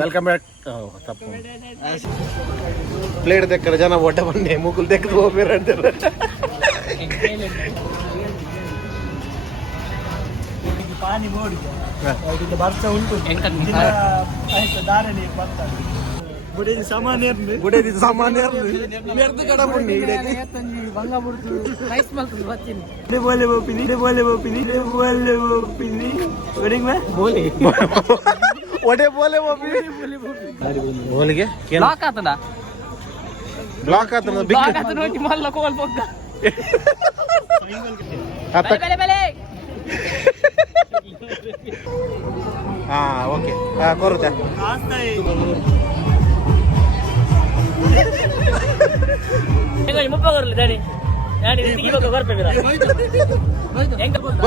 Welcome back. ತಪ್ಪು plate ತೆಕ್ಕರ ಜನ ಒಡ್ಡ ಬನ್ನಿ ಮುಗುಲ್ ತೆಗೆದು ಹೋಗ್ಬೇರ ಪಾನಿ ನೋಡಿದೆ ಬರ್ಸ ಉಂಟು ದಾರಣಿ ಬರ್ತಾರೆ ಬುಡೇದಿ ಸಾಮಾನ್ಯ ನೆರ್ದು ಕಡ ಬನ್ನಿ ಬಂಗ ಬಿಡ್ತು ರೈಸ್ ಮಾಡ್ಕೊಂಡು ಬರ್ತೀನಿ ಬೋಲೆ ಬೋಪಿನಿ ವೆಡಿಂಗ್ ಮೇ ಬೋಲಿ ಒಡೆ ಬೋಲೆ ಬೋಪಿನಿ ಬೋಲಿಗೆ ಬ್ಲಾಕ್ ಆತನ ನೋಡಿ ಮಲ್ಲ ಕೋಲ್ ಬೊಕ್ಕ ಬೆಲೆ ಹಾ ಓಕೆ ಕೊರುತ್ತೆ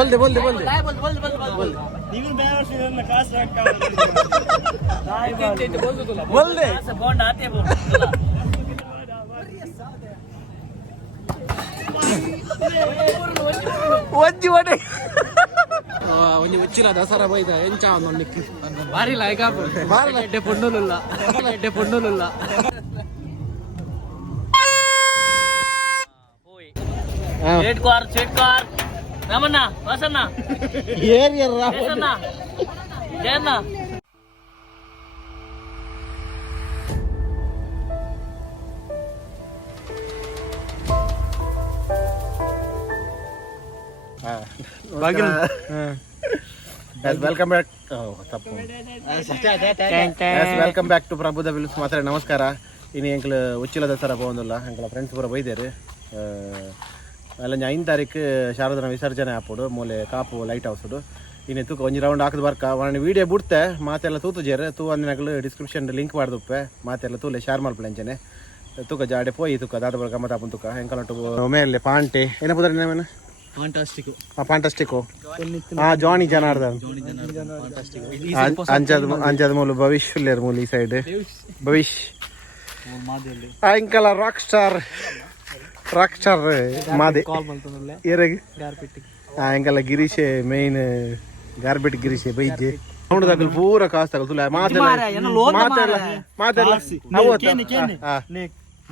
बोलते ಒಂಜಿ ಉಚ್ಚಿಲ ದಸರಾ ಬೈದ ಎಂಚ ಒಂದೊಂದಿಕ್ಕಿ ಭಾರಿ ಲಾಯ್ಕ ಎಡ್ಡೆ ಪೊಂಡೋಲುಲ್ಲ straight car Ramanna Vasanna Jayanna welcome back. ತಪ್ಪು ವೆಲ್ಕಮ್ ಬ್ಯಾಕ್ ಟು ಪ್ರಭುದ ವಿಲ್ಸ್. ಮಾತ್ರ ನಮಸ್ಕಾರ. ಇನ್ನು ಎಂಕ್ಲು ಉಚ್ಚಿಲ ದಸರಾ ಪೋಂದಿಲ್ಲ ಎಂಕ್ಲ ಫ್ರೆಂಡ್ಸ್ ಪೂರ ಬೈದೇರು ಅಲ್ಲ 5 ತಾರೀಕು ಶಾರದನ ವಿಸರ್ಜನೆ ಆಪೋಡು ಮೂಲೆ ಕಾಪು ಲೈಟ್ ಹೌಸ್ಡು ಇನ್ನು ತೂಕ ಒಂಜಿ ರೌಂಡ್ ಹಾಕದ್ ಬರ್ಕ ಒಂದು ವಿಡಿಯೋ ಬಿಡ್ತೆ ಮಾತೆಲ್ಲ ತೂತುಜೇರು ತೂ ಅಂದಿನಗಳು ಡಿಸ್ಕ್ರಿಪ್ಷನ್ ಲಿಂಕ್ ಮಾಡ್ದುಪ್ಪೆ ಮಾತೆಲ್ಲ ತೂಲೆ ಶೇರ್ ಮಲ್ಪಲೆಂಚನೆ ತೂಕ ಜಾಡೆ ಪೋಯಿ ತೂಕ ದಾದ ಬರ ಗಮ್ಮತ್ ಆಪನ್ ತೂಕ ಎಂಕಲಟು ಮೇಲೆ ಪಾಂಟೆ ಏನ ಪುದ್ರ ನೇಮನ ಪಾಂಟಾಸ್ಟಿಕೋ ಜಾನಿ ಜನಾರ್ದನ್ ಅಂಜದ ಮೂಲ ಭವಿಷ್ ಫುಲ್ಲೇರ್ ಮೂಲ ಈ ಸೈಡ್ ಭವಿಷ್ ಎಂಕಲ ರಾಕ್ ಸ್ಟಾರ್ ಮಾದೆ ಎಂಕಲ್ಲ ಗಿರೀಶೆ ಮೇನ್ ಗಾರ್ಬೆಟ್ ಗಿರೀಶೆ ಬೈಜೆ ನೋಡಿದಾಗಲು ಪೂರ ಕಾಸು ತಗಲ್ ತುಲ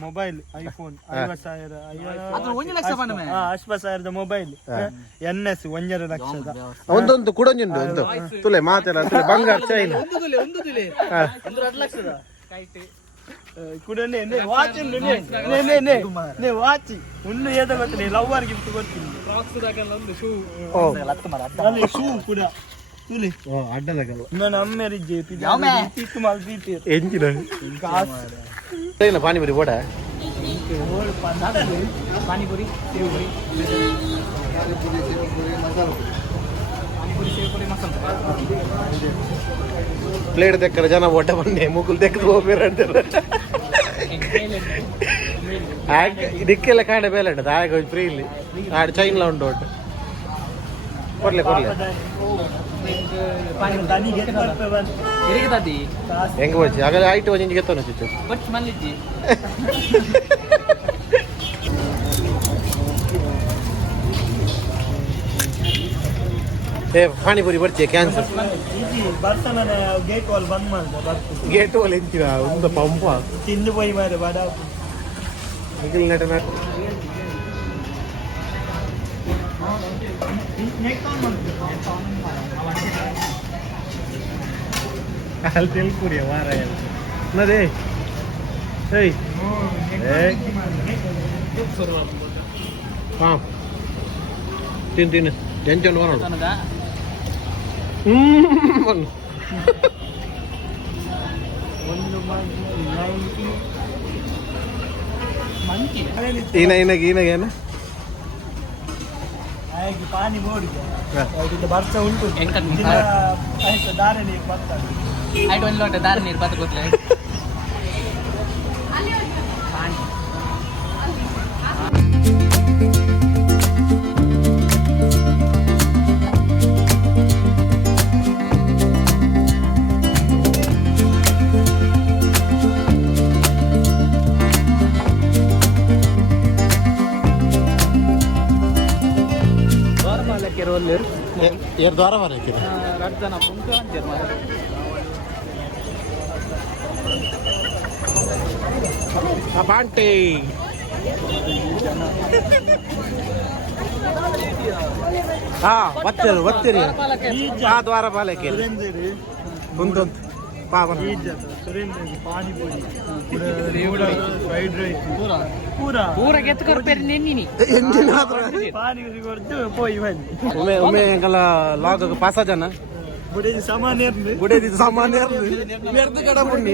ಮೊಬೈಲ್ ಐಫೋನ್ 50,000 ಮೊಬೈಲ್ NS 1.5 ಲಕ್ಷದ ಒಂದೊಂದು ಕುಡಂಜುಂಡು ಒಂದು ತುಲೆ ಮಾತೆಲ್ಲ ಬಂಗಾರ ಚೈನ್ ಕುಡನೆ ವಾಚ್ ವಾಚ್ ಒಂದು ಏದ ಗೊತ್ತಿಲ್ಲ ಲವರ್ ಗಿಫ್ಟ್ ಕೊಡ್ತೀನಿ ಶೂ ಕೂಡ ತುಲಿ ಅಡ್ಡದಾಗಲ್ಲ ನಾನು ಅಮ್ಮೆರಿಜ್ಜೆ ಪಿತ್ತು ಮಾಲ್ ಬೀತಿ ಎಂಜಿನ ಇಲ್ಲ ಪಾನಿಪುರಿ ಬೋಡ ಪಾನಿಪುರಿ ಸೇವುಪುರಿ ಪ್ಲೇಟ್ ತೆಕ್ಕರ ಜನ ಒಡ್ಡ ಬನ್ನಿ ಮುಗುಲ್ ತೆಗೆದು ಹೋಗ್ಬೇರ ಇದಕ್ಕೆಲ್ಲ ಕಾಣೆ ಬೇಲೆ ಉಂಟು ಆಗ ಫ್ರೀ ಇಲ್ಲಿ ಆಡು ಚೈನ್ಲ ಉಂಟು ಒಟ್ಟು ಕೊಡ್ಲೆ ಹೆಂಗ ಬಚ್ಚಿ ಆಗ ಆಯ್ತು ಒಂಜಿಂಜಿ ಗೆತ್ತವನ ಚಿತ್ತು ಪಾನಿಪುರಿ ಬರ್ತೀಯ ಕ್ಯಾನ್ಸಲ್ ಗೇಟ್ ವಾಲ್ ಎಂಚಿನ ಒಂದು ಪಂಪ ತಿಂದು ಪೋಯಿ ಮಾರೆ ಬಡ ನಟನ ಅಲ್ಲಿ ತಿಳ್ಕುರಿಯ ವಾರ ನದೇ ಏಯ್ ಹಾಂ ತಿನ್ನು ಎಂಚೊಂದು ಬರೋಣ ಈನಾಗೇನು ಪಾನಿ ನೋಡಿದೆ ಬರ್ಸ ಉಂಟು ದಾರ ನೀರು ಬರ್ತಾರೆ ಆಯ್ತು ಒಂದು ಲೋಟ ದಾರ ನೀರು ಬತ್ತ ಗೊತ್ತಲೇ ಎರಡು ದ್ವಾರ ಬರಕ್ಕೆ ರಡ್ಜನ ಪುಂಕ ಅಂತೀರ ಬಾಂಟೆ ಹಾ ಒತ್ತಿರಿ ಆ ದ್ವಾರ ಪಾಲಕ್ಕೆ ಒಂದು ಒಮ್ಮೆ ಎಂಕಲ್ಲ ಲಾಗ್ ಪಾಸ ಜನ ಬುಡೇದಿ ಸಾಮಾನ್ಯ ಕಡ ಬುಣ್ಣಿ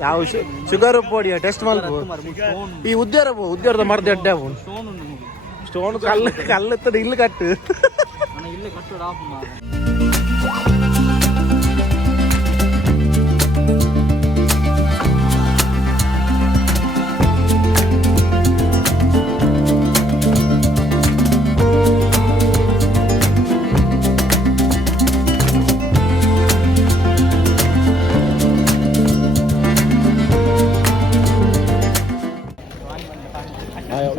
ಯಾವ ಶುಗರ್ ಪೋಡಿ ಟೆಸ್ಟ್ ಮಾಡ್ಕೊ ಈ ಉದ್ಯಾರದ ಮರದ ಅಡ್ಡ ಸ್ಟೋನ್ ಕಲ್ಲತ್ತದ ಇಲ್ಲಿ ಕಟ್ಟು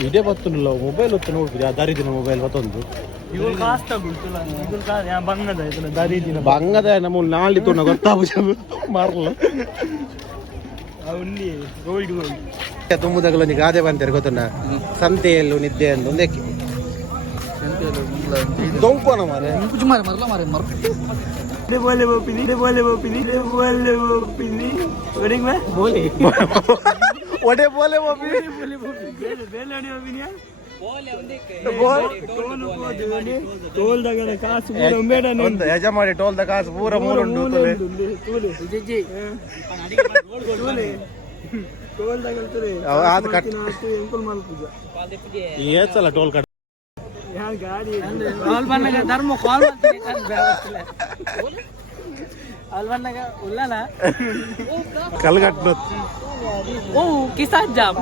ಇದೇ ಬತ್ತಲ್ಲ ಮೊಬೈಲ್ ಹೊತ್ತು ನೋಡ್ಬೋದು ಆ ದಾರಿದಿನ ಮೊಬೈಲ್ ಮತ್ತೊಂದು ಬಂಗದ ನಮ್ಮ ನಾಳಿ ತೊಂಡ ಗೊತ್ತಾಗ ಮಾರಲ್ಲ ತುಂಬುದಾಗಲ್ಲ ನೀ ಗಾದೆ ಬಂತಾರೆ ಗೊತ್ತಣ್ಣ ಸಂತೆಯಲ್ಲೂ ನಿದ್ದೆ ಅಂದು ಒಂದಕ್ಕೆ ದೊಂಕೋನ ಮಾರೆ ಒಡೆ ಬೋಲೆ ಯಜಮಾಡಿ ಟೋಲ್ದ ಕಾಸು ಪೂರ ಮೂರುಂಡು ಏಸಲ್ಲ ಟೋಲ್ ಕಟ್ ಕಲ್ಗಟ್ಟು ಓ ಕಿಸಾನ್ ಜಾಮ್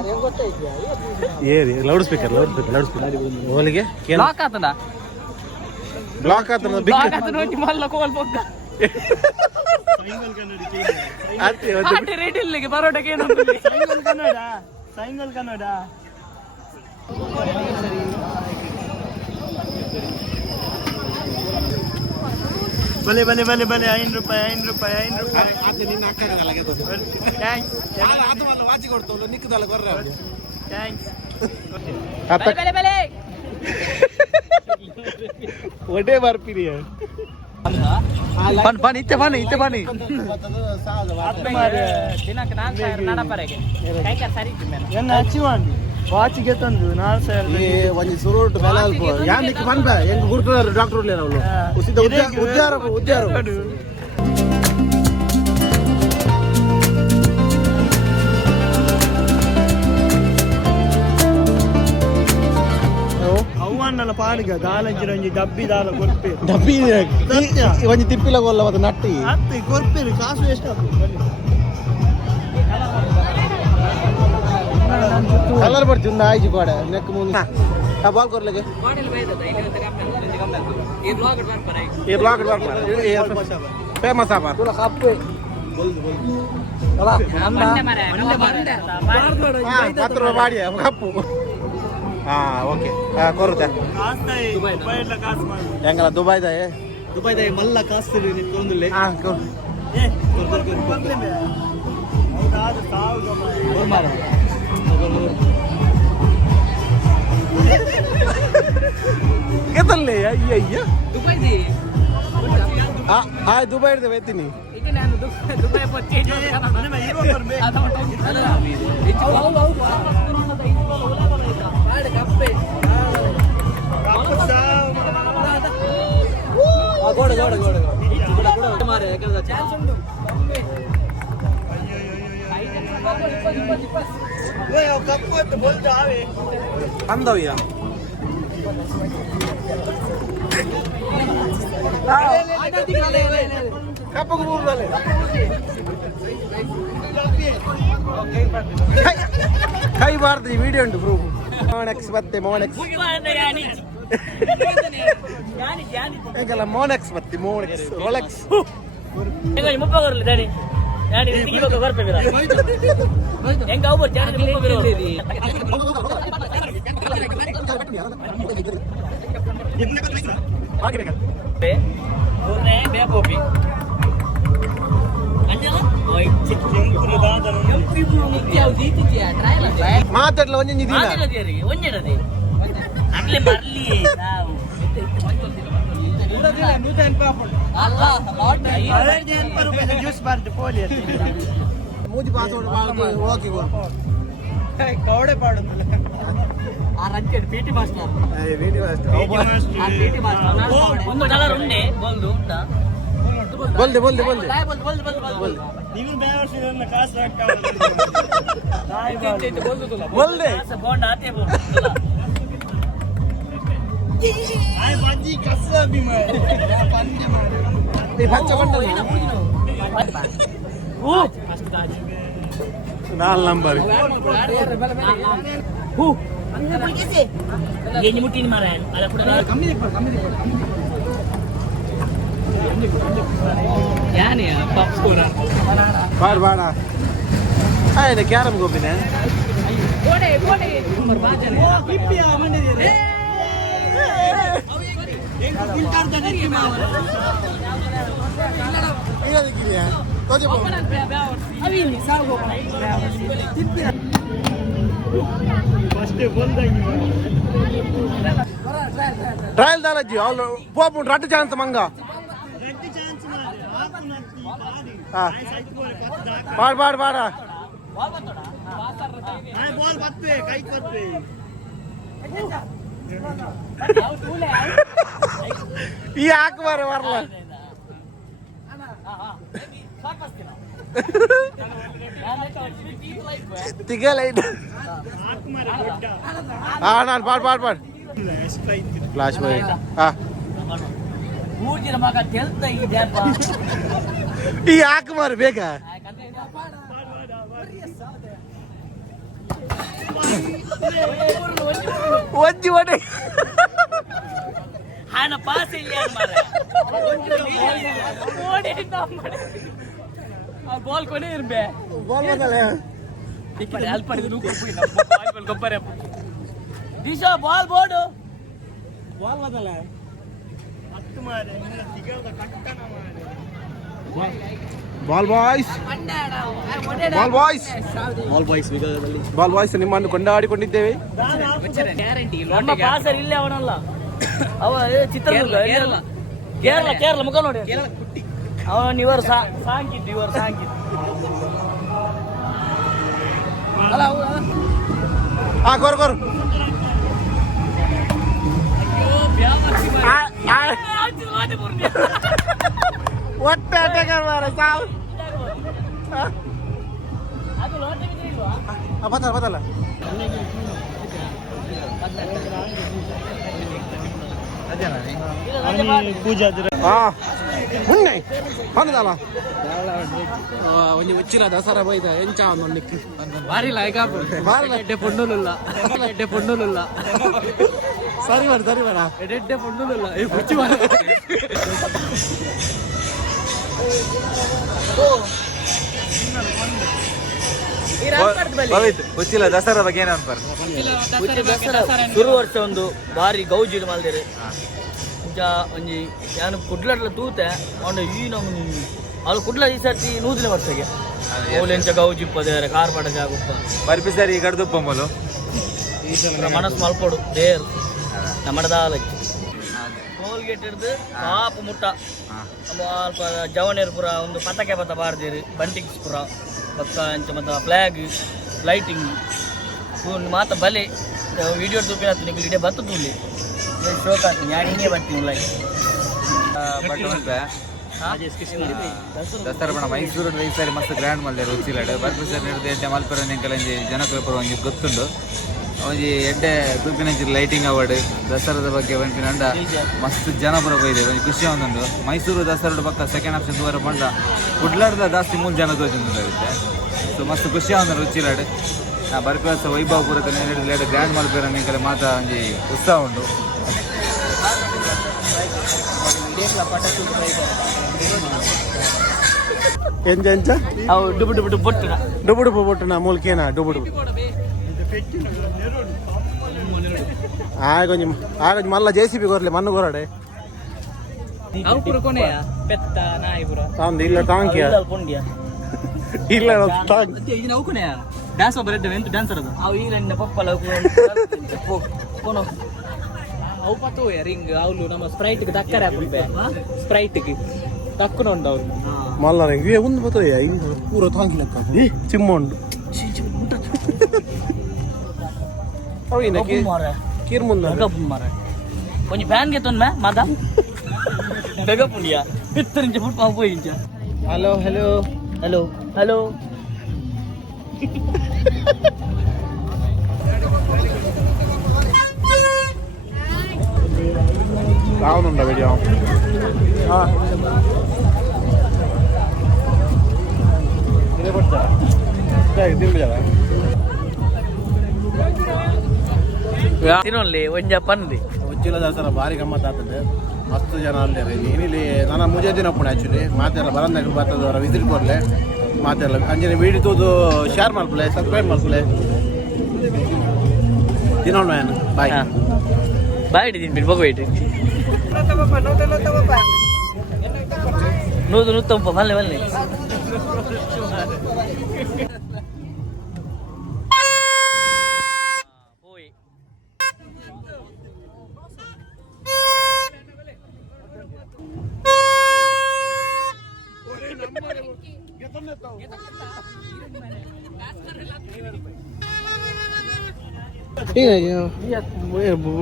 ಏರಿ ಲೌಡ್ ಸ್ಪೀಕರ್ ಓಲಿಗೆ ಬ್ಲಾಕ್ ಆತನ ಬ್ಲಾಕ್ ಆತ ನೋಡಿ ಮಲ್ಲ ಕೋಲ್ ಬೊಕ್ಕ ಆಟೆ ರೇಟ್ ಇಲ್ಲಿಗೆ ಪರೋಟಕ್ಕೆ ಏನು ಸೈಂಗಲ್ ಕನ್ನಡ ಬಲೆ ಬಲೆ ಬಲೆ ಬಲೆ ₹5 ವಾಚಿ ಕೊಡ್ತವಲ್ಲ ನಿಕ್ಕದಲ್ಲ ಕೊರ್ರ ಒಡೆ ಬರ್ಪಿರಿ ಬನ್ನಿ ಇತ್ತೆ ಬನ್ನಿ ವಾಚಿಗೆ ತಂದು 4,000 ಒಂಜಿ ಸುರುಟ್ ಬೆಲೆ ಅಲ್ಪ ಯಾನಿಕ್ಕೆ ಬಂದ ಹೆಂಗ್ ಗುರುತಾರ ಡಾಕ್ಟರ್ ಅವಳು ಉದ್ಯಾರ ಅವನ್ನಲ್ಲ ಪಾಡಿಗ ದಾಲಂಚಿರ ಒಂಜಿ ಡಬ್ಬಿ ದಾಲ ಕೊರ್ಪೆ ಡಬ್ಬಿ ಒಂಜಿ ತಿಪ್ಪಿಲ ಕೊಲ್ಲ ಮತ್ತೆ ನಟ್ಟಿ ಅತ್ತಿ ಕೊರ್ಪೆರಿ ಕಾಸು ಎಷ್ಟಾಗ್ತದೆ ಕಲರ್ ಬರ್ತಿ ಒಂದು ಆಯ್ಜಿ ಕೋಡ ನೆಕ್ ಮುಂದೆ ಬಾಲ್ ಕೊರ್ಲಿಗೆ ಫೇಮಸ್ ಆಪ ₹10 ಬಾಡಿ ಕಪ್ಪು ಹಾ ಓಕೆ ಕೊರುತ್ತೆ ಹೆಂಗಲ್ಲ ದುಬೈದ ಮಲ್ಲ ಕಾಸು ಅಯ್ಯ ದುಬೈ ಇರ್ತೇವೆ ಎತ್ತೀನಿ ಅಂದವ್ಯ ಕೈ ಬಾರ್ದು ಈ ವಿಡಿಯೋ ಉಂಟು ಬ್ರೂ ಮೋನೆಕ್ಸ್ ಮತ್ತೆ ಮೋನೆಕ್ಸ್ ಮೋನೆಕ್ಸ್ ಮತ್ತೆ ರೋಲೆಕ್ಸ್ ಮಾತಾಡ್ಲ ಒಂಜಿ ಅಟ್ಲೆ ಬರ್ಲಿ ಮೂಜಿ ಪಾಸ್ವರ್ಡ್ ಓಕೆ ಕವಡೆ ಪಾಡು ಆ ರಂಕೆ PT ಮಾಸ್ಟರ್ $1 ఉండే బోల్దు ఉంటా बोल दे ನೀವು ಬೇವರ್ಸಿನ ಕಾಸು ರೊಕ್ಕ बोल दे ಬೋಂಡ ಆತೆ ಬೋಂಡ ಆಯ್ ಬಾಜಿ ಕಸ್ಸಬಿ ಮೇ ಪಂಡಿ ಮಾರೆ ಈ ಬಚ್ಚ ಬಂದಲ್ಲ ಓ 4 ನಂಬರ್ ಹೂ ಏನು ಮುಟ್ಟಿನ ಮಾರ ಅಲ್ಲ ಕೂಡ ಕಮ್ಮಿ ಯಾನೇ ಟಾಪ್ ಸ್ಕೋರರ್ ಬಾಡ ಆಯ್ತು ಕ್ಯಾರಮ್ ಗೋಪಿನ ಓಡೆ ನಂಬರ್ ಬಾಜನೆ ಕಿಪ್ಪಿಯ ಮಂಡಿದಿದೆ ಉಲ್ಟಾರ್ದ ನೆಕ್ಕಿ ಮಾವ ಏನಕ್ಕಿರಿಯಾ ತೋಜೆ ಬಾ ಅವಿನಿ ಸಾಗೋ ಕಿಪ್ಪಿಯ ಫಸ್ಟ್ ಬಂದಂಗಿ ಟ್ರಯಲ್ ದಾಲಜ್ಜಿ ಅವ್ರು ಪೋಪುಂಡು ರಟ್ಟು ಚಾನ್ಸ್ ಮಂಗ ರೆಡ್ಡಿ ಚಾನ್ಸ್ ಮಾರೆ ಆಕು ನತ್ತಿ ಹಾ ಆಯ್ ಸೈಟ್ ಬೋಲ್ ಕತ್ತ ಬಾಡ ಬಾಲ್ ಬಂತೋಡ ಆಯ್ ಬಾಲ್ ಬತ್ತವೆ ಕೈ ಬತ್ತವೆ ಈ ಹಾಕುವಾರೆ ಬರಲ್ಲ ತಿಗಲೈಟ್ ಆಕು ಮಾರೆ ದೊಡ್ಡ ನಾನು ಪಾಡ್ ಸ್ಟ್ರೈಕ್ ಫ್ಲಾಶ್ ಬಾಯ್ ಹಾ ಊರ್ಜಿನ ಮಗ ತೆಲ್ತ ಇದೆಯಪ್ಪ ಈ ಹಾಕುಮಾರೆ ಬೇಗ ಒಂಜಿ ಒಡೆ ఆయన పాస్ అయ్యారు మరి బాల్ కొనే ఇర్బే ಬಾಲ್ ಬಂದಲ್ಲ ఇక్కడ హెల్ప్ పడింది నువ్వు బాల్ గొప్పరే దిశా బాల్ బోర్డు ಬಾಲ್ ಬದಲ ಹತ್ತು ಮಾರೆ ನಿನ್ನ ತಿಗದ ಕಟ್ಟನ ಮಾರೆ ಬಾಲ್ ಬಾಯ್ಸ್ ಬಾಲ್ ಬಾಯ್ಸ್ ನಿಮ್ಮನ್ನು ಕೊಂಡಾಡಿಕೊಂಡಿದ್ದೇವೆ ಗ್ಯಾರಂಟಿ ನಮ್ಮ ಪಾಸರ್ ಇಲ್ಲೇ ಅವನಲ್ಲ ಅವ ಚಿತ್ರದುರ್ಗ ಕೇರಳ ಮುಖ ನೋಡಿ ಅವನು ಇವರು ಸಾಂಗಿದ್ದು ಅಲ್ಲ ಹಾ ಕೊರು ಒಟ್ಟೆ ಅಟೆಕರ್ ಮಾರ ಸಾವು ಅದು ಲೋಟೆ ಬಿದ್ದಿಲ್ವಾ ಬದಲ ಪೂಜಾ ಮುನ್ನೆ ಬಂದಲ್ಲ ಒಂಜಿ ಉಚ್ಚಿಲ ದಸರಾ ಬೈದ ಎಂಚ ಒಂದೊಂದಿಕ್ಕೆ ಭಾರಿ ಲೈಕ ಎಡ್ಡೆ ಪೊಂಡುಲ್ಲ ಸರಿ ಬೇಡ ಎಡ್ಡೆ ಪೊಂಡುಲ್ಲ ಉಚ್ಚಿಲ ದಸರಾ ಬಗ್ಗೆ ಏನು ಅನ್ಪಾರ ಶುರು ವರ್ಷ ಒಂದು ಬಾರಿ ಗೌಜಿಡ್ ಮಾಲ್ದೇರಿ ಒಂಜಿ ನಾನು ಕುಡ್ಲಟ್ಲ ತೂತೆ ಅವನು ಈ ನಮ್ಗೆ ಅವ್ಳು ಕುಡ್ಲ ಈ ಸರ್ತಿ 100ನೇ ವರ್ಷಕ್ಕೆ ಅವಳೆಂಚ ಗೌಜಿಪ್ಪದೇರೆ ಕಾರ್ಪಾಟ ಜಾಗುಪ್ಪ ಬರ್ಪಿ ಸರಿ ಕಡ್ದುಪ್ಪ ಮೊಲು ಮನಸ್ಸು ಮಲ್ಪಡು ದೇರು ನಮ್ಮಡದಾಲ ಟೋಲ್ಗೇಟ್ ಹಿಡ್ದು ಪಾಪ ಮುಟ್ಟ ಅಲ್ಪ ಜವನೇರ್ಪುರ ಒಂದು ಪತಾಕೆ ಬತ್ತ ಬಾರ್ದೇರಿ ಬಂಟಿಕ್ಸ್ಪುರ ಪಕ್ಕ ಅಂಚ ಮತ್ತು ಫ್ಲಾಗ್ ಲೈಟಿಂಗ್ ಮಾತ ಬಲೆ ವಿಡಿಯೋ ತೂಪಿನ ನಿಮಗೆ ಇಡೀ ಬತ್ತು ತುಳ್ಳಿ ಶೋಕ್ ಆಗ್ತೀನಿ ಯಾಡಿನೇ ಬರ್ತೀನಿ ಲೈಕ್ ದಸರಾ ಬಣ್ಣ ಮೈಸೂರು ಈ ಸಾರಿ ಮಸ್ತ್ ಗ್ರ್ಯಾಂಡ್ ಮಲ್ದಾರ ಉಚ್ಚಿಲಾಡು ಬರ್ಪಿ ಸರಿ ನಿರ್ದೇಶ ಮಲ್ಪುರ ನಿಂಕಲಂಜಿ ಜನಕಲ್ಪುರ ಒಂಜಿ ಗೊತ್ತುಂಡು ಒಂಜಿ ಎಡ್ಡೆ ತೂಪಿನಂಚಿ ಲೈಟಿಂಗ್ ಅವಾರ್ಡ್ ದಸರಾದ ಬಗ್ಗೆ ಬಂಪಿನಂಡ ಮಸ್ತ್ ಜನ ಪುರ ಬೈದೆ ಒಂಜಿ ಖುಷಿ ಒಂದೊಂದು ಮೈಸೂರು ದಸರಾಡು ಪಕ್ಕ ಸೆಕೆಂಡ್ ಆಪ್ಷನ್ ದೂರ ಬಂಡ ಕುಡ್ಲಾಡ್ದ ಜಾಸ್ತಿ 3 ಜನ ತೋಚಿಂದಾಗುತ್ತೆ ಸೊ ಮಸ್ತ್ ಖುಷಿ ಒಂದ ಉಚ್ಚಿಲಾಡು ನಾ ಬರ್ಪಿ ವರ್ಷ ವೈಭವಪುರದ ಲೇಟ್ ಗ್ರ್ಯಾಂಡ್ ಮಲ್ಪುರ ನಿಂಕಲೆ ಮಾತ ಒಂಜಿ ಉತ್ಸಾಹ ಉಂಡು ಎಂಚ ಎಂಚ ಅವು ಡುಬು ಡುಬು ಡುಬು ಬೊಟ್ಟುನ ಡುಬು ಡುಬು ಬೊಟ್ಟುನ ಮೂಲ್ಕೇನಾ ಡುಬು ಡುಬು ಆಗೊಂಜಿ ಮಲ್ಲ JCB ಕೊರ್ಲೆ ಮಣ್ಣು ಕೊರಡೆ ಅವು ಪುರ ಕೊನೆಯ ಪೆತ್ತ ನಾಯಿ ಪುರ ತಾಂದು ಇಲ್ಲ ಟಾಂಕಿಯ ಪುಂಡಿಯ ಇಲ್ಲ ಟಾಂಕ್ ಇದು ನಾವು ಕೊನೆಯ ಡ್ಯಾನ್ಸ್ ಒಬ್ಬ ರೆಡ್ ಎಂತ ಡ್ಯಾನ್ಸರ್ ಅದು ಅವು ಈ ನನ್ನ ಪಪ್ಪಲ ಕೊನೋ ಅವು ಪತ್ತು ರಿಂಗ್ ಅವಳು ನಮ್ಮ ಸ್ಪ್ರೈಟ್ಗೆ ದಕ್ಕರೆ ಹಾಕುಂಪೆ ಸ್ಪ್ರೈಟ್ಗೆ ದಕ್ಕನ ಉಂಡು ಅವ್ರು ಮಲ್ಲ ರಿಂಗ್ ಒಂದು ಬರ್ತದೆ ಪೂರ ಟಾಂಕಿ ಲೆಕ್ಕ ಚಿಮ್ಮೊಂಡು ಕೀರ್ ಮುಂದೆ ಮಾರ కొంచెం ఫ్యాన్ గెత్తున్నా మాదా దగ్గపుండియా ఇత్తరించి ఫుట్ పోయించా హలో హలో హలో హలో రావనుండా వీడియో ఇదే పడతా తిండి ತಿನ್ನೋಲ್ಲಿ ಒಂಜ ಪನ್ಲಿ ಉಚ್ಚಿಲ ದಸರಾ ಭಾರಿ ಗಮ್ಮತ್ ಆಗ್ತದೆ ಮಸ್ತ್ ಜನ ಅಲ್ಲೇ ಏನಿಲ್ಲಿ ನಾನು ಮುಜೆ ದಿನ ಪುಣ ಆ್ಯಕ್ಚುಲಿ ಮಾತೆಲ್ಲ ಬರಂದಾಗ ಬರ್ತದವರ ವಿಸಿಟ್ ಕೊಡಲೆ ಮಾತೆಲ್ಲ ಅಂಜನೆ ವೀಡಿಯೋದು ಶೇರ್ ಮಾಡ್ಕೊಳೆ ಸಬ್ಸ್ಕ್ರೈಬ್ ಮಾಡ್ಕೊಳೆ ತಿನ್ನೋಣ ನಾನು ಬಾಯ್ ಬಾಯ್ ಇಟ್ಟಿದ್ದೀನಿ ಬಿಡ್ಬೇಕು ವೇಟ್ ನೂದು ನೂತ್ತಂಪ ಮಲ್ಲೆ ಮಲ್ಲೆ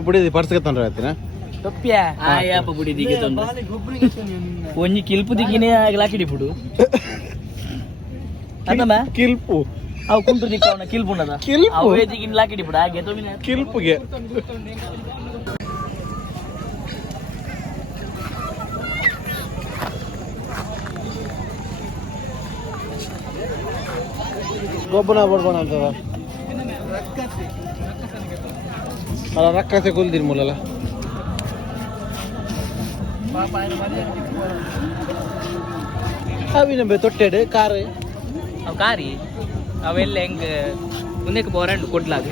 ಬುಡಿದಿ ಪರ್ಸ್ ಕತ್ತಂಡ್ರೆ ಆಯ್ತಿನ ತಪ್ಪ್ಯಾ ಆಯಪ್ಪ ಬುಡಿ ದಿಗಿತೊಂದು ಒಂಜಿ ಕಿಲ್ಪು ದಿಗಿನೇ ಆಗ್ಲಾಕಿಡಿ ಬಿಡು ಅದಮ್ಮ ಕಿಲ್ಪು ಅವು ಕುಂಟು ದಿಕ್ಕವನ ಕಿಲ್ಪುಂಡದ ಕಿಲ್ಪು ಅವೇ ದಿಗಿನ ಲಾಕಿಡಿ ಬಿಡು ಹಾಗೆ ತೋಮಿನ ಕಿಲ್ಪುಗೆ ಗೊಬ್ಬನ ಬಡ್ಬಣ ಅಂತದ ಅಲ್ಲ ರಕ್ಕಸೆ ಕುಲ್ದಿರ್ ಮೂಲಲ್ಲ ಅವಿನ ಬೇ ತೊಟ್ಟೆಡು ಕಾರ್ ಅವು ಕಾರಿ ಅವೆಲ್ಲ ಹೆಂಗ ಮುಂದಕ್ಕೆ ಬೋರಂಡು ಕೊಡ್ಲಾಗ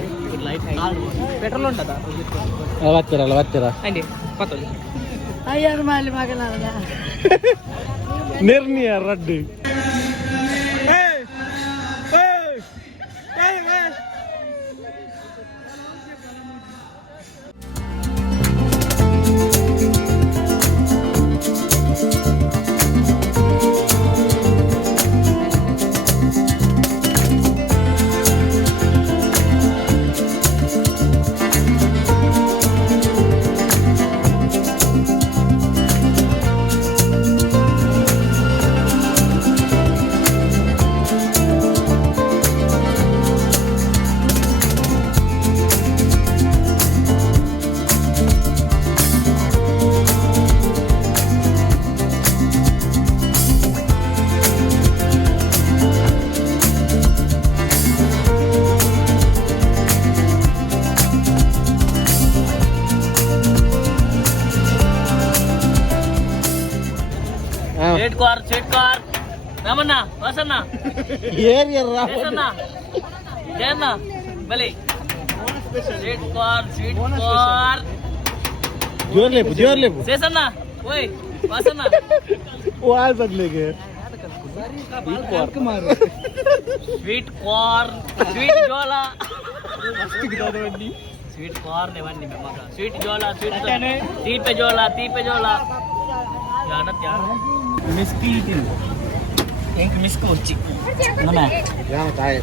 ಪೆಟ್ರೋಲ್ ಉಂಟದ ವತ್ತಿರ ಅಂಡಿ ಪತ್ತೊಂದು ಅಯ್ಯಾರು ಮಾಲಿ ಮಗನ ನಿರ್ನಿಯ ರಡ್ಡು స్వీట్ కార్ రామన్న వాసన్న ఏరియర్ రామన్న జయన్న బలి స్వీట్ కార్ జోర్ లేపు చేసన్న ఓయ్ వాసన్న వాల్ బదలేగే స్వీట్ కార్ స్వీట్ జోలా స్వీట్ కార్ నేవన్నీ మగ స్వీట్ జోలా స్వీట్ తీపే జోలా ಯಾನತ್ ಯಾರು ಮಿಸ್ಕಿ ತಿನ್ ಎಂಕ್ ಮಿಸ್ಕಿ ಉಚ್ಚಿ ನಮ ಯಾನ ತಾಯಿ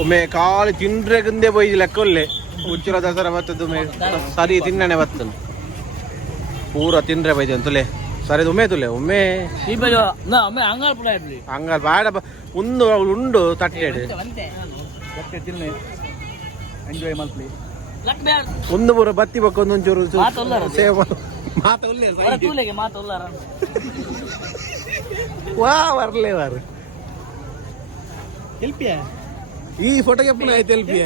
ಒಮ್ಮೆ ಕಾಲು ತಿಂಡ್ರೆ ಗಂದೆ ಬೈದು ಲೆಕ್ಕೊಲ್ಲೆ ಉಚ್ಚಿಲ ದಸರಾ ಬತ್ತದು ಸರಿ ತಿನ್ನಣೆ ಬತ್ತನು ಪೂರ ತಿಂಡ್ರೆ ಬೈದು ಅಂತಲೇ ಸರಿ ಒಮ್ಮೆ ತುಲೆ ಒಮ್ಮೆ ಒಮ್ಮೆ ಅಂಗಾಲ್ ಪುಡ ಇಡ್ಲಿ ಅಂಗಾಲ್ ಬಾಡ ಒಂದು ಉಂಡು ತಟ್ಟೆಡು ತಿನ್ನಿ ಎಂಜಾಯ್ ಮಾಡ್ಲಿ ಒಂದು ಪೂರ ಬತ್ತಿ ಬಕ್ಕ ಒಂದೊಂಚೂರು ಸೇವ್ ವಾ ಬರ್ಲೇ ವಾರ ಈ ಫೋಟೋಗೆ ಪುನಃ ತೆಲ್ಪಿಯ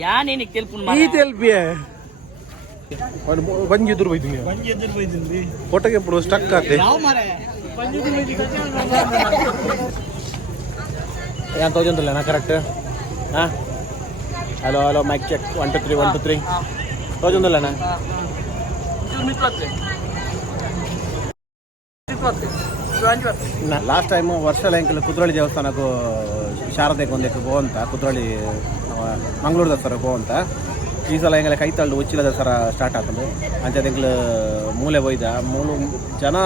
ಯಾನೇನಿಗೆ ತೆಲ್ಪು ಈ ತೆಲ್ಪಿಯ ಬಂಜಿ ಎದುರು ಬೈತೀನಿ ಫೋಟೋಗೆ ಪುನಃ ಸ್ಟಕ್ ಆತೆ ಏನು ತೋಜಂತಿಲ್ಲ ನಾ ಕರೆಕ್ಟ್ ಹಾಂ ಹಲೋ ಹಲೋ ಮೈಕ್ ಚೆಕ್ 1 2 3 1 2 3 ತೋಜಂತಿಲ್ಲ ನಾ ಲಾಸ್ಟ್ ಟೈಮು ವರ್ಷಲ ಎಂಕಲ್ ಕುದ್ರೋಳಿ ದೇವಸ್ಥಾನಕ್ಕೂ ಶಾರದೆಗೆ ಒಂದಕ್ಕೆ ಅಂತ ಕುದ್ರೋಳಿ ಮಂಗಳೂರು ದಸರಾಗೆ ಅಂತ ಈ ಸಲ ಹೆಂಗೆಲ್ಲ ಕೈತಳ್ಳು ಉಚ್ಚಿಲ ದಸರಾ ಸ್ಟಾರ್ಟ್ ಆಗ್ತದೆ ಅಂಚದ ಎಂಕ್ಲು ಮೂಲೆ ಒಯ್ದ ಜನ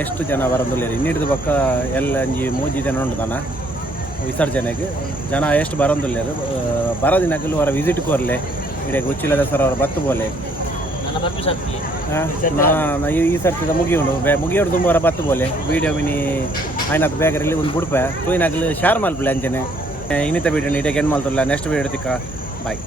ಎಷ್ಟು ಜನ ಬರೋದಿಲ್ಲ ಇನ್ನಿಡ್ದು ಪಕ್ಕ ಎಲ್ಲ ಅಂಜಿ ಮೂಜಿ ಜನ ಉಂಟುದಾನ ವಿಸರ್ಜನೆಗೆ ಜನ ಎಷ್ಟು ಬರೋದಿಲ್ಲ ಬರೋದಿನಕ್ಕೂ ಅವರ ವಿಸಿಟ್ ಕೊರ್ಲೆ ಇಡೀ ಉಚ್ಚಿಲ ದಸರಾ ಅವ್ರ ಬತ್ತು ಬೋಲೆ ಈ ಸರ್ತಿದ ಮುಗಿಯೋಡು ತುಂಬ ಅವರ ಬತ್ತು ಬೋಲೆ ವೀಡಿಯೋ ಮಿನಿ ಆಯ್ನದು ಬೇಗರಲ್ಲಿ ಒಂದು ಬುಡ್ಪೆ ತೂಯಿನಾಗಲು ಶೇರ್ ಮಲ್ಪಲೆ ಅಂಚನೆ ಇನ್ನಿತ ವೀಡಿಯೋ ಇಡೀ ಏನು ಮಾಡ್ತಲ್ಲ ನೆಕ್ಸ್ಟ್ ವೀಡಿಯೋ ತಿಕ್ಕ ಬಾಯ್